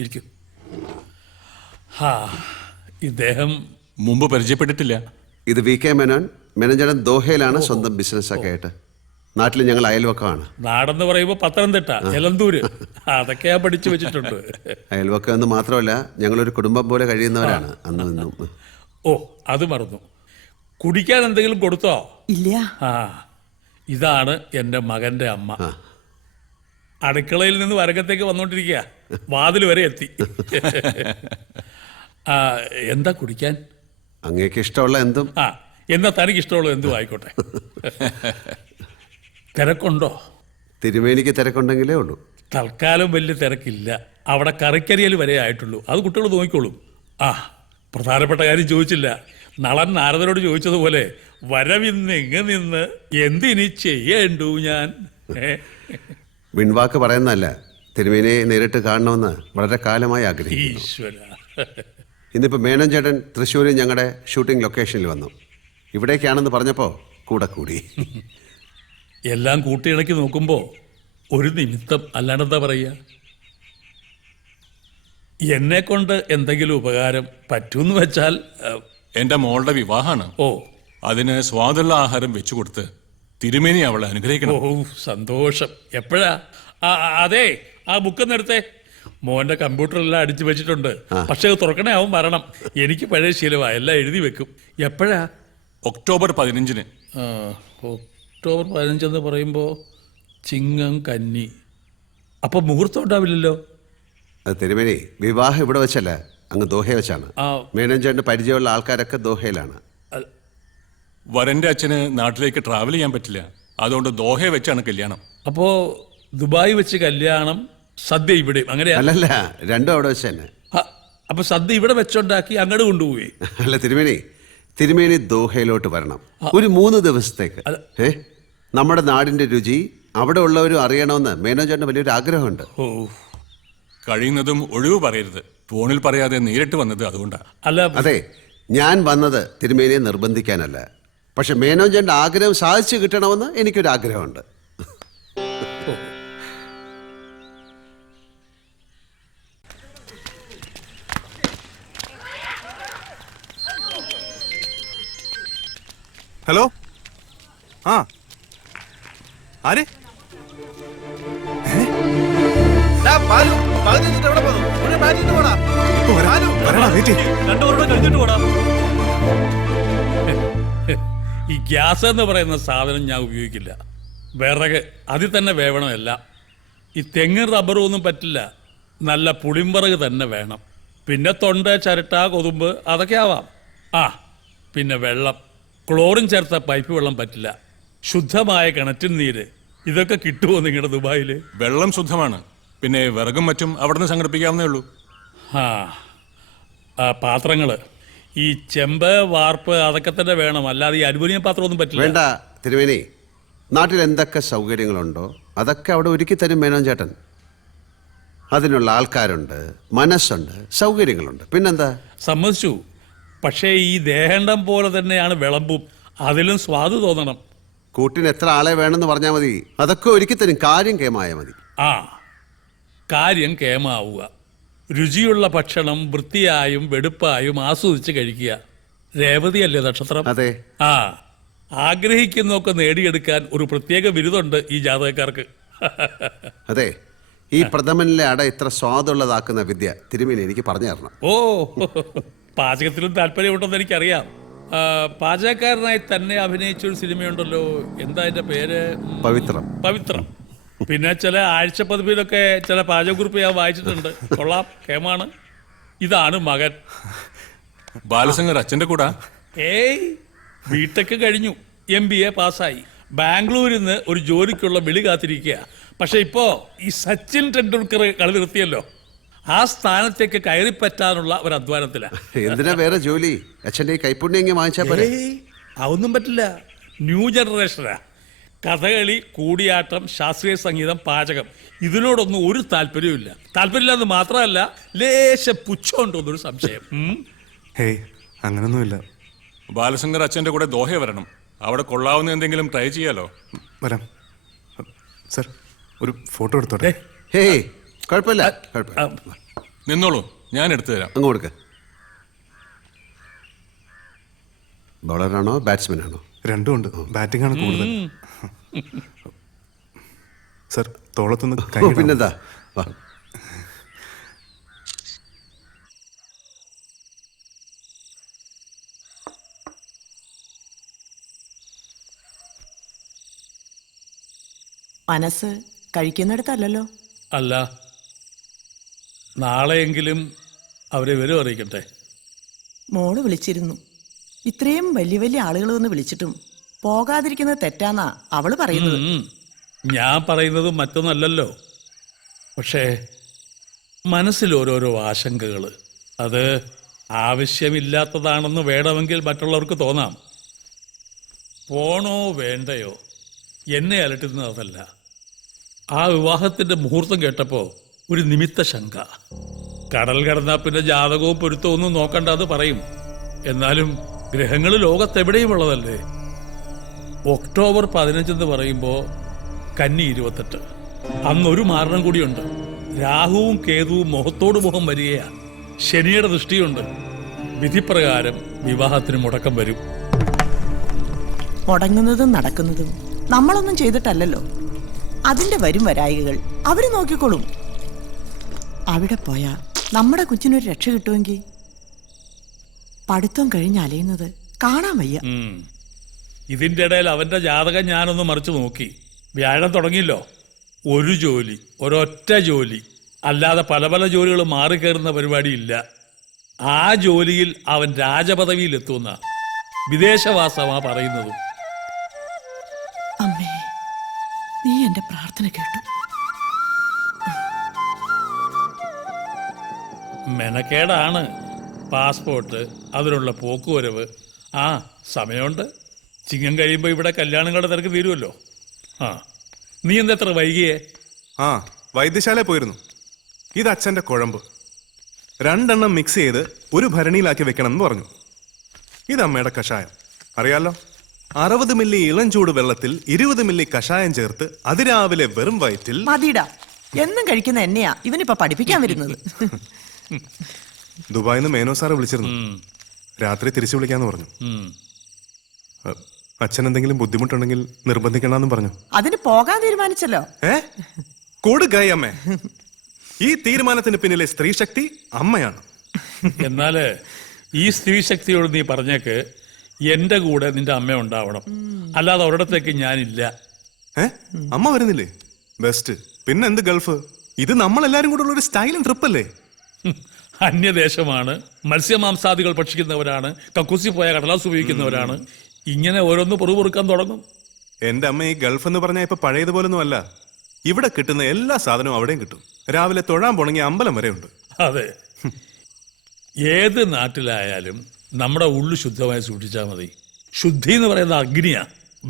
ഇരിക്കും. ഹാ, ഇദ്ദേഹം മുമ്പ് പരിചയപ്പെട്ടിട്ടില്ല. ഇത് വി കെ മേനോൻ. മേനോൻ ദോഹയിലാണ് സ്വന്തം ബിസിനസ്സൊക്കെ ആയിട്ട്. നാട്ടിൽ ഞങ്ങൾ അയൽവക്കമാണ്. നാടെന്ന് പറയുമ്പോൾ പത്തനംതിട്ട, എലന്തൂര്, അതൊക്കെ ഞാൻ പഠിച്ചു വെച്ചിട്ടുണ്ട്. അയൽവക്കം എന്ന് മാത്രമല്ല, ഞങ്ങളൊരു കുടുംബം പോലെ കഴിയുന്നവരാണ് അന്നും ഇന്നും. ഓ, അത് മറന്നു. കുടിക്കാൻ എന്തെങ്കിലും കൊടുത്തോ? ഇല്ല. ആ, ഇതാണ് എൻ്റെ മകൻ്റെ അമ്മ. അടുക്കളയിൽ നിന്ന് വരകത്തേക്ക് വന്നോണ്ടിരിക്കുക, വാതിൽ വരെ എത്തി. എന്താ കുടിക്കാൻ? അങ്ങേക്ക് ഇഷ്ടമുള്ള എന്തും. ആ, എന്നാ തനിക്ക് ഇഷ്ടമുള്ളത് എന്തും ആയിക്കോട്ടെ. തിരക്കുണ്ടോ? തിരുമേനിക്ക് തിരക്കുണ്ടെങ്കിലേ ഉള്ളൂ. തൽക്കാലം വലിയ തിരക്കില്ല. അവിടെ കറിക്കരിയൽ വരെ ആയിട്ടുള്ളൂ. അത് കുട്ടികൾ നോക്കിക്കോളും. ആ, പ്രധാനപ്പെട്ട കാര്യം ചോദിച്ചില്ല. നളൻ നാരദനോട് ചോദിച്ചതുപോലെ വരവിന്നെങ്ങ് നിന്ന് എന്തിനി ചെയ്യേണ്ടു ഞാൻ. വിൺവാക്ക് പറയുന്നതല്ല, തിരുമേനിയെ നേരിട്ട് കാണണമെന്ന് വളരെ കാലമായി ആഗ്രഹിക്കുന്നു. ഈശ്വര. ഇന്നിപ്പോൾ മേനോൻ ചേട്ടൻ തൃശ്ശൂരിൽ ഞങ്ങളുടെ ഷൂട്ടിംഗ് ലൊക്കേഷനിൽ വന്നു. ഇവിടേക്കാണെന്ന് പറഞ്ഞപ്പോൾ കൂടെ കൂടി. എല്ലാം കൂട്ടിയിണക്കി നോക്കുമ്പോൾ ഒരു നിമിത്തം, അല്ലാണ്ടെന്താ പറയുക. എന്നെ കൊണ്ട് എന്തെങ്കിലും ഉപകാരം പറ്റൂന്ന് വെച്ചാൽ, എൻ്റെ മോളുടെ വിവാഹമാണ്. ഓ, അതിന് സ്വാദുള്ള ആഹാരം വെച്ചു കൊടുത്ത് തിരുമേനി അവളെ അനുഗ്രഹിക്കണം. ഓ, സന്തോഷം. എപ്പോഴാ? അതെ, ആ ബുക്കൊന്ന് എടുത്തേ. മോന്റെ കമ്പ്യൂട്ടറെല്ലാം അടിച്ചു വെച്ചിട്ടുണ്ട്. പക്ഷെ അത് തുറക്കണേ, ആവും വരണം. എനിക്ക് പഴയ ശീലമാണ്, എല്ലാം എഴുതി വെക്കും. എപ്പോഴാ? ഒക്ടോബർ 15-ന്. ഒക്ടോബർ 15 പറയുമ്പോൾ ചിങ്ങം കന്നി. അപ്പോൾ മുഹൂർത്തം ഉണ്ടാവില്ലല്ലോ. അത് തിരുമേനി, വിവാഹം ഇവിടെ വെച്ചല്ല, അങ്ങ് ദോഹയെ വെച്ചാണ്. മേനോൻ ചേട്ടന് പരിചയമുള്ള ആൾക്കാരൊക്കെ ദോഹയിലാണ്. വരന്റെ അച്ഛന് നാട്ടിലേക്ക് ട്രാവൽ ചെയ്യാൻ പറ്റില്ല. അതുകൊണ്ട് ദോഹയെ വെച്ചാണ് കല്യാണം. അപ്പോൾ ദുബായ് വെച്ച് കല്യാണം, സദ്യ ഇവിടെ, അങ്ങനെയാ? അല്ലല്ല, രണ്ടും അവിടെ വെച്ച് തന്നെ. അപ്പൊ സദ്യ ഇവിടെ വെച്ചുണ്ടാക്കി അങ്ങോട്ട് കൊണ്ടുപോയി? അല്ല തിരുമേനി ദോഹയിലോട്ട് വരണം ഒരു 3 ദിവസത്തേക്ക്. നമ്മുടെ നാടിന്റെ രുചി അവിടെ ഉള്ളവരും അറിയണമെന്ന് മേനോൻ ചേട്ടന് വലിയൊരു ആഗ്രഹമുണ്ട്. ഓ, കഴിയുന്നതും ഒഴിവ് പറയരുത്. ഫോണിൽ പറയാതെ നേരിട്ട് വന്നത് അതുകൊണ്ടാണ്. അല്ല, അതെ, ഞാൻ വന്നത് തിരുമേനിയെ നിർബന്ധിക്കാനല്ല. പക്ഷെ മേനോൻ ചേട്ടൻ്റെ ആഗ്രഹം സാധിച്ചു കിട്ടണമെന്ന് എനിക്കൊരു ആഗ്രഹമുണ്ട്. ഹലോ, ആ ആര്? ഈ ഗ്യാസ് എന്ന് പറയുന്ന സാധനം ഞാൻ ഉപയോഗിക്കില്ല. വിറക് അതിൽ തന്നെ വേവണമല്ല. ഈ തെങ്ങും റബ്ബറും ഒന്നും പറ്റില്ല. നല്ല പുളിമ്പറക് തന്നെ വേണം. പിന്നെ തൊണ്ട, ചിരട്ട, കൊതുമ്പ് അതൊക്കെ ആവാം. ആ, പിന്നെ വെള്ളം, ക്ലോറിൻ ചേർത്ത പൈപ്പ് വെള്ളം പറ്റില്ല. ശുദ്ധമായ കിണറ്റിൻ നീര്, ഇതൊക്കെ കിട്ടുമോ നിങ്ങളുടെ ദുബായിൽ? വെള്ളം ശുദ്ധമാണ്. പിന്നെ വിറകും മറ്റും അവിടെ നിന്ന് സംഘടിപ്പിക്കാവുന്നേ ഉള്ളൂ. പാത്രങ്ങൾ ഈ ചെമ്പ്, വാർപ്പ് അതൊക്കെ തന്നെ വേണം. അല്ലാതെ ഈ അലുമിനിയം പാത്രമൊന്നും പറ്റില്ല. വേണ്ട തിരുമേനി, നാട്ടിൽ എന്തൊക്കെ സൗകര്യങ്ങളുണ്ടോ അതൊക്കെ അവിടെ ഒരുക്കി തരും മേനോൻ ചേട്ടൻ. അതിനുള്ള ആൾക്കാരുണ്ട്, മനസ്സുണ്ട്, സൗകര്യങ്ങളുണ്ട്. പിന്നെന്താ? സമ്മതിച്ചു. പക്ഷേ ഈ ദേഹണ്ഡം പോലെ തന്നെയാണ് വിളമ്പും. അതിലും സ്വാദ് തോന്നണം. കൂട്ടിന് എത്ര ആളെ വേണമെന്ന് പറഞ്ഞാൽ മതി, അതൊക്കെ ഒരുക്കി തരും. കാര്യം കേമായ മതി. ആ, കാര്യം കേമാവുക. രുചിയുള്ള ഭക്ഷണം വൃത്തിയായും വെടുപ്പായും ആസ്വദിച്ച് കഴിക്കുക. രേവതിയല്ലേ നക്ഷത്രം? അതെ. ആ, ആഗ്രഹിക്കുന്നൊക്കെ നേടിയെടുക്കാൻ ഒരു പ്രത്യേക ബിരുദമുണ്ട് ഈ ജാതകക്കാർക്ക്. അതെ, ഈ പ്രഥമനിലെ അട ഇത്ര സ്വാദുള്ളതാക്കുന്ന വിദ്യ തിരുമേനി എനിക്ക് പറഞ്ഞു തരണം. ഓ, പാചകത്തിലും താല്പര്യമുണ്ടെന്ന് എനിക്കറിയാം. പാചകക്കാരനായി തന്നെ അഭിനയിച്ച ഒരു സിനിമയുണ്ടല്ലോ, എന്താ അതിന്റെ പേര്? പവിത്രം. പിന്നെ ചില ആഴ്ചപ്പതിപ്പിലൊക്കെ ചില പാചകക്കുറിപ്പ് ഞാൻ വായിച്ചിട്ടുണ്ട്. കൊള്ളാം, കേമാണ്. ഇതാണ് മകൻ ബാലശങ്കർ. അച്ഛൻ്റെ കൂടെ? ഏയ്, ബിടെക് കഴിഞ്ഞു, MBA പാസ്സായി. ബാംഗ്ലൂരിൽ നിന്ന് ഒരു ജോലിക്കുള്ള വിളി കാത്തിരിക്കുക. പക്ഷെ ഇപ്പോ ഈ സച്ചിൻ ടെണ്ടുൽക്കർ കളി നിർത്തിയല്ലോ, ആ സ്ഥാനത്തേക്ക് കയറിപ്പറ്റാനുള്ള ഒരു അധ്വാനത്തിലാണ്. എന്തിനാ വേറെ ജോലി? അച്ഛൻ്റെ കൈപ്പുണ്യം വാങ്ങിച്ചാൽ പോലെ. അതൊന്നും പറ്റില്ല. ന്യൂ ജനറേഷനാ. കഥകളി, കൂടിയാട്ടം, ശാസ്ത്രീയ സംഗീതം, പാചകം, ഇതിനോടൊന്നും ഒരു താല്പര്യമില്ല. താല്പര്യമില്ലെന്ന് മാത്രമല്ല, ലേശ പുച്ഛമുണ്ടോന്നൊരു സംശയം. ഹേയ്, അങ്ങനൊന്നുമില്ല. ബാലശങ്കർ അച്ഛൻ്റെ കൂടെ ദോഹ വരണം. അവിടെ കൊള്ളാവുന്ന എന്തെങ്കിലും ട്രൈ ചെയ്യാലോ. വരാം സർ, ഒരു ഫോട്ടോ എടുത്തോട്ടെ. ഹേയ്, കുഴപ്പമില്ല. നിന്നോളൂ, ഞാൻ എടുത്തു തരാം. അങ്ങ് കൊടുക്ക. ബോളറാണോ ബാറ്റ്സ്മാനാണോ? രണ്ടും ഉണ്ട്. ബാറ്റിംഗ് ആണ് കൂടുതൽ. സർ, തോളത്തൊന്ന് കൈ ഇടാമോ? പിന്നെന്താ, വാ. മനസ്സ് കഴിക്കുന്നിടത്തല്ലല്ലോ. അല്ല, നാളെയെങ്കിലും അവരെ വിവരം അറിയിക്കട്ടെ. മോള് വിളിച്ചിരുന്നു. ഇത്രയും വലിയ വലിയ ആളുകൾ വന്ന് വിളിച്ചിട്ടും പോകാതിരിക്കുന്നത് തെറ്റാന്നാ അവള് പറയുന്നത്. ഞാൻ പറയുന്നത് മറ്റൊന്നല്ലല്ലോ. പക്ഷേ മനസ്സിൽ ഓരോരോ ആശങ്കകൾ, അത് ആവശ്യമില്ലാത്തതാണെന്ന് വേണമെങ്കിൽ മറ്റുള്ളവർക്ക് തോന്നാം. പോണോ വേണ്ടയോ എന്നെ അലട്ടുന്നത് അതല്ല. ആ വിവാഹത്തിൻ്റെ മുഹൂർത്തം കേട്ടപ്പോൾ ഒരു നിമിത്ത ശങ്ക. കടൽ കടന്നാൽ പിന്നെ ജാതകവും പൊരുത്തവും ഒന്നും നോക്കണ്ട അത് പറയും. എന്നാലും ഗ്രഹങ്ങൾ ലോകത്തെവിടെയും ഉള്ളതല്ലേ. ഒക്ടോബർ 15 എന്ന് പറയുമ്പോൾ കന്നി 28. അന്നൊരു മാരണം കൂടിയുണ്ട്. രാഹുവും കേതുവും മുഖത്തോട് മുഖം വരികയാണ്. ശനിയുടെ ദൃഷ്ടിയുണ്ട്. വിധിപ്രകാരം വിവാഹത്തിന് മുടക്കം വരും. മുടങ്ങുന്നതും നടക്കുന്നതും നമ്മളൊന്നും ചെയ്തിട്ടല്ലല്ലോ. അതിന്റെ വരും വരായികൾ അവര് നോക്കിക്കോളും. അവിടെ പോയാ നമ്മുടെ കൊച്ചിനൊരു രക്ഷ കിട്ടുമെങ്കിൽ പഠിത്തം കഴിഞ്ഞ് അലയുന്നത് കാണാൻ വയ്യ. ഇതിൻ്റെ ഇടയിൽ അവൻ്റെ ജാതകം ഞാനൊന്ന് മറിച്ച് നോക്കി. വ്യാഴം തുടങ്ങിയല്ലോ. ഒരു ജോലി, ഒരൊറ്റ ജോലി, അല്ലാതെ പല പല ജോലികൾ മാറിക്കയറുന്ന പരിപാടിയില്ല. ആ ജോലിയിൽ അവൻ രാജപദവിയിൽ എത്തുന്ന വിദേശവാസമാ പറയുന്നതും. അമ്മേ, നീ എന്റെ പ്രാർത്ഥന കേട്ടു. മെനക്കേടാണ്. പാസ്പോർട്ട്, അതിനുള്ള പോക്കുവരവ്. ആ സമയമുണ്ട്. ചിങ്ങം കഴിയുമ്പോൾ ഇവിടെ കല്യാണങ്ങളുടെ തിരക്ക് തീരുമല്ലോ. ആ, നീ എന്താ എത്ര വൈകിയേ? ആ, വൈദ്യശാല പോയിരുന്നു. ഇത് അച്ഛൻ്റെ കുഴമ്പ്. 2 എണ്ണം മിക്സ് ചെയ്ത് ഒരു ഭരണിയിലാക്കി വെക്കണം എന്ന് പറഞ്ഞു. ഇത് അമ്മയുടെ കഷായം. അറിയാലോ, 60 മില്ലി ഇളം ചൂട് വെള്ളത്തിൽ 20 മില്ലി കഷായം ചേർത്ത് അതിരാവിലെ വെറും വയറ്റിൽ. മതിടാ, എന്നും കഴിക്കുന്ന എന്നെയാ ഇവനിപ്പോ പഠിപ്പിക്കാൻ വരുന്നത്. ദുബായിൽ നിന്ന് മേനോ സാറ് വിളിച്ചിരുന്നു. രാത്രി തിരിച്ചു വിളിക്കാന്ന് പറഞ്ഞു. അച്ഛൻ എന്തെങ്കിലും ബുദ്ധിമുട്ടുണ്ടെങ്കിൽ നിർബന്ധിക്കണമെന്നും പറഞ്ഞു. അതിന് പോകാൻ തീരുമാനിച്ചല്ലോ. കൊടുക്കായി അമ്മേ. ഈ തീരുമാനത്തിന് പിന്നിലെ സ്ത്രീ ശക്തി അമ്മയാണ്. എന്നാല് ഈ സ്ത്രീ ശക്തിയോട് നീ പറഞ്ഞേക്ക് എന്റെ കൂടെ നിന്റെ അമ്മ ഉണ്ടാവണം. അല്ലാതെ ഒരിടത്തേക്ക് ഞാനില്ല. അമ്മ വരുന്നില്ലേ? ബെസ്റ്റ്. പിന്നെ എന്ത് ഗൾഫ്? ഇത് നമ്മളെല്ലാരും കൂടെ ഉള്ള ഒരു സ്റ്റൈലും ട്രിപ്പ് അല്ലേ? അന്യദേശമാണ്, മത്സ്യമാംസാദികൾ ഭക്ഷിക്കുന്നവരാണ്, കക്കൂസി പോയ കടലാസ് ഉപയോഗിക്കുന്നവരാണ്. ഇങ്ങനെ ഓരോന്ന് പൊറുപൊറുക്കാൻ തുടങ്ങും. എന്റെ അമ്മ ഈ ഗൾഫ് എന്ന് പറഞ്ഞാൽ ഇപ്പൊ പഴയതുപോലൊന്നും അല്ല. ഇവിടെ കിട്ടുന്ന എല്ലാ സാധനവും അവിടെയും കിട്ടും. രാവിലെ തൊഴാൻ പോണെങ്കിൽ അമ്പലം വരെ ഉണ്ട്. അതെ, ഏത് നാട്ടിലായാലും നമ്മുടെ ഉള്ളു ശുദ്ധമായി സൂക്ഷിച്ചാൽ മതി. ശുദ്ധി എന്ന് പറയുന്ന അഗ്നിയാ.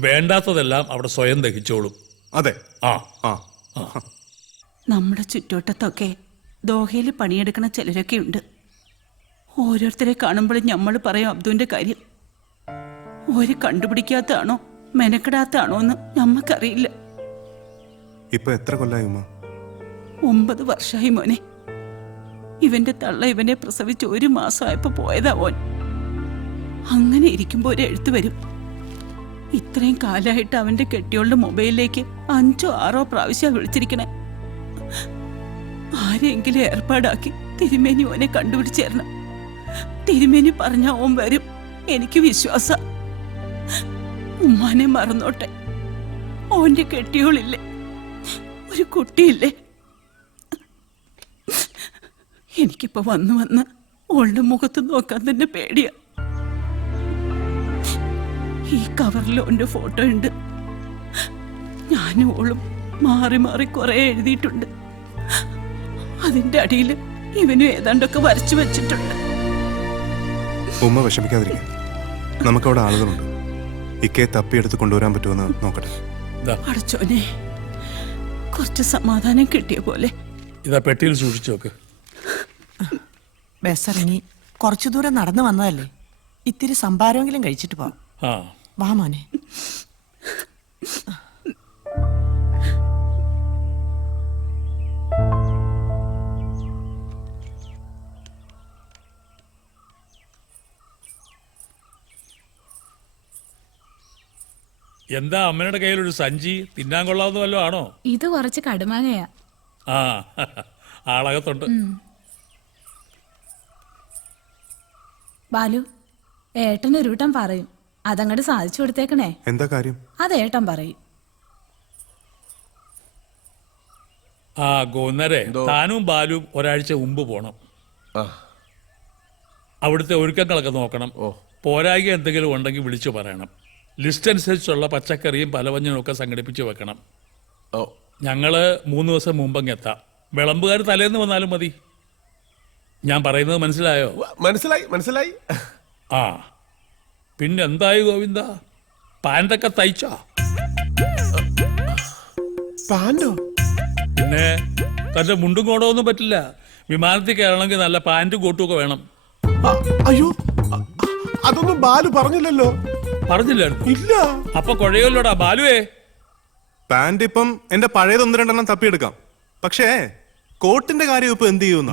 വേണ്ടാത്തതെല്ലാം അവിടെ സ്വയം ദഹിച്ചോളും. അതെ. ആ ആ നമ്മുടെ ചുറ്റുവട്ടത്തൊക്കെ ദോഹയിൽ പണിയെടുക്കണ ചിലരൊക്കെ ഉണ്ട്. ഓരോരുത്തരെ കാണുമ്പോഴും നമ്മൾ പറയും അബ്ദുവിന്റെ കാര്യം. ഒരു കണ്ടുപിടിക്കാത്തതാണോ മെനക്കെടാത്താണോ എന്ന് നമ്മക്കറിയില്ല. ഇപ്പൊ എത്ര കൊല്ലായി ഉമ്മ? 9 വർഷമായി മോനെ. ഇവന്റെ തള്ള ഇവനെ പ്രസവിച്ച് 1 മാസമായപ്പോ പോയതാ ഓൻ. അങ്ങനെ ഇരിക്കുമ്പോ ഒരു എഴുത്ത് വരും. ഇത്രയും കാലമായിട്ട് അവന്റെ കെട്ടിയോളുടെ മൊബൈലിലേക്ക് 5ഓ 6ഓ പ്രാവശ്യം വിളിച്ചിരിക്കണേ. ആരെങ്കിലും ഏർപ്പാടാക്കി തിരുമേനി ഓനെ കണ്ടുപിടിച്ചേരണം. തിരുമേനി പറഞ്ഞ ഓൻ വരും. എനിക്ക് വിശ്വാസ. ഉമ്മാനെ മറന്നോട്ടെ. ഓന്റെ കെട്ടിയോളില്ലേ, ഒരു കുട്ടിയില്ലേ. എനിക്കിപ്പോ വന്ന് വന്ന് ഓളുടെ മുഖത്ത് നോക്കാൻ തന്നെ പേടിയാ. ഈ കവറിൽ ഓന്റെ ഫോട്ടോ ഉണ്ട്. ഞാനും ഓളും മാറി മാറി കുറെ എഴുതിയിട്ടുണ്ട്. അതിന്റെ അടിയിൽ ഇവനും ഏതാണ്ടൊക്കെ വരച്ചു വെച്ചിട്ടുണ്ട്. ഉമ്മ വിഷമിക്കാതിരിക്കുക. നമുക്കവിടെ ആളുകളുണ്ട്. ഇക്കയെ തപ്പിയെടുത്ത് കൊണ്ടുവരാൻ പറ്റുമെന്ന് നോക്കട്ടെ. അടച്ചോനെ, കുറച്ച് സമാധാനം കിട്ടിയ പോലെ. ഇതാ പെട്ടിയിൽ സൂക്ഷിച്ചു നോക്ക്. ബസ് ഇറങ്ങി കുറച്ചു ദൂരം നടന്നു വന്നതല്ലേ, ഇത്തിരി സംഭാരമെങ്കിലും കഴിച്ചിട്ട് പോവാം. ആ, വാ മോനെ. എന്താ അമ്മയുടെ കയ്യിലൊരു സഞ്ചി തിന്നാൻ കൊള്ളാവുന്ന വല്ലതും ആണോ? ഇത് കുറച്ച് കടുമാങ്ങയാ. ആ ആളകത്തുണ്ട്. ബാലു, ഏട്ടൻ ഒരു വട്ടം പറയും, അതങ്ങോട്ട് സാധിച്ചു കൊടുത്തേക്കണേ. എന്താ കാര്യം? അത് ഏട്ടൻ പറയും. ആ ഗോന്നരെ, താനും ബാലും ഒരാഴ്ച മുമ്പ് പോണം. അവിടുത്തെ ഒരുക്കങ്ങളൊക്കെ നോക്കണം. പോരായ്ക എന്തെങ്കിലും ഉണ്ടെങ്കിൽ വിളിച്ചു പറയണം. ലിസ്റ്റ് അനുസരിച്ചുള്ള പച്ചക്കറിയും പലവഞ്ഞനും ഒക്കെ സംഘടിപ്പിച്ച് വെക്കണം. ഞങ്ങള് 3 ദിവസം മുമ്പങ്ങ് എത്താം. വിളമ്പുകാർ തലേന്ന് വന്നാലും മതി. ഞാൻ പറയുന്നത് മനസ്സിലായോ? മനസ്സിലായി. ആ പിന്നെന്തായി ഗോവിന്ദ, പാൻറ്റൊക്കെ തയ്ച്ചോ? പാൻറ്റോ? പിന്നെ തന്റെ മുണ്ടും കോടൊന്നും പറ്റില്ല. വിമാനത്തിൽ കയറണമെങ്കിൽ നല്ല പാൻറ്റും കോട്ടും ഒക്കെ വേണം. അയ്യോ, അതൊന്നും ബാലു പറഞ്ഞില്ലല്ലോ. പറഞ്ഞില്ലായിരുന്നു? ഇല്ല. അപ്പൊ കുഴയല്ലോടാ ബാലുവേ. പാന്റ് ഇപ്പം എന്റെ പഴയത് 1-2 തപ്പിയെടുക്കാം. പക്ഷേ കോട്ടിന്റെ കാര്യം ഇപ്പൊ എന്ത് ചെയ്യുന്ന?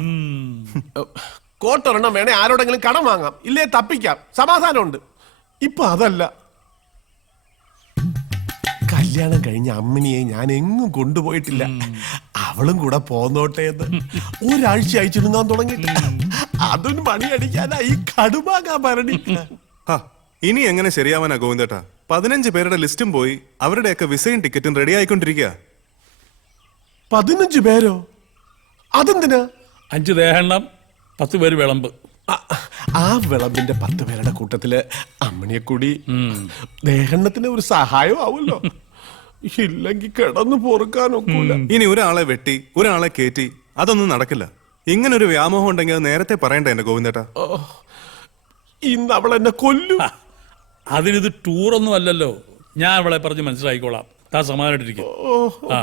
കോട്ടൊരെണ്ണം വേണേ ആരോടെങ്കിലും കടം വാങ്ങാം, ഇല്ലേ തപ്പിക്കാം, സമാധാനമുണ്ട്. ഇപ്പൊ അതല്ല. കല്യാണം കഴിഞ്ഞ അമ്മിനിയെ ഞാൻ എങ്ങും കൊണ്ടുപോയിട്ടില്ല. അവളും കൂടെ പോന്നോട്ടെ എന്ന് ഒരാഴ്ച അയച്ചിരുന്നാൻ തുടങ്ങിയിട്ടില്ല. അതൊരു മണി അടിക്കാനാ ഈ കടുമാകാൻ ഭരണി. ഇനി എങ്ങനെ ശരിയാവാനാ ഗോവിന്ദേട്ടാ? 15 പേരുടെ ലിസ്റ്റും പോയി അവരുടെയൊക്കെ വിസയും ടിക്കറ്റും റെഡി ആയിക്കൊണ്ടിരിക്കുക. 15 പേരോ? അതെന്തിനാ? 5 ദേഹെണ്ണം, 10 പേര് വിളമ്പ്. ആ വിളമ്പിന്റെ 10 പേരുടെ കൂട്ടത്തില് അമ്മണിയെ കൂടി ദേഹണ്ണത്തിന് ഒരു സഹായം ആവുമല്ലോ. ഇല്ലെങ്കിൽ കിടന്നു പൊറുക്കാനൊക്കൂല. ഇനി ഒരാളെ വെട്ടി ഒരാളെ കയറ്റി അതൊന്നും നടക്കില്ല. ഇങ്ങനൊരു വ്യാമോഹം ഉണ്ടെങ്കിൽ അത് നേരത്തെ പറയണ്ടേ എന്റെ ഗോവിന്ദേട്ടാ? ഇന്ന് അവൾ എന്നെ കൊല്ലും. അതിനിത് ടൂറൊന്നും അല്ലല്ലോ. ഞാൻ അവളെ പറഞ്ഞ് മനസ്സിലാക്കിക്കോളാം. താ സമാധാനായിട്ടിരിക്കും. ആ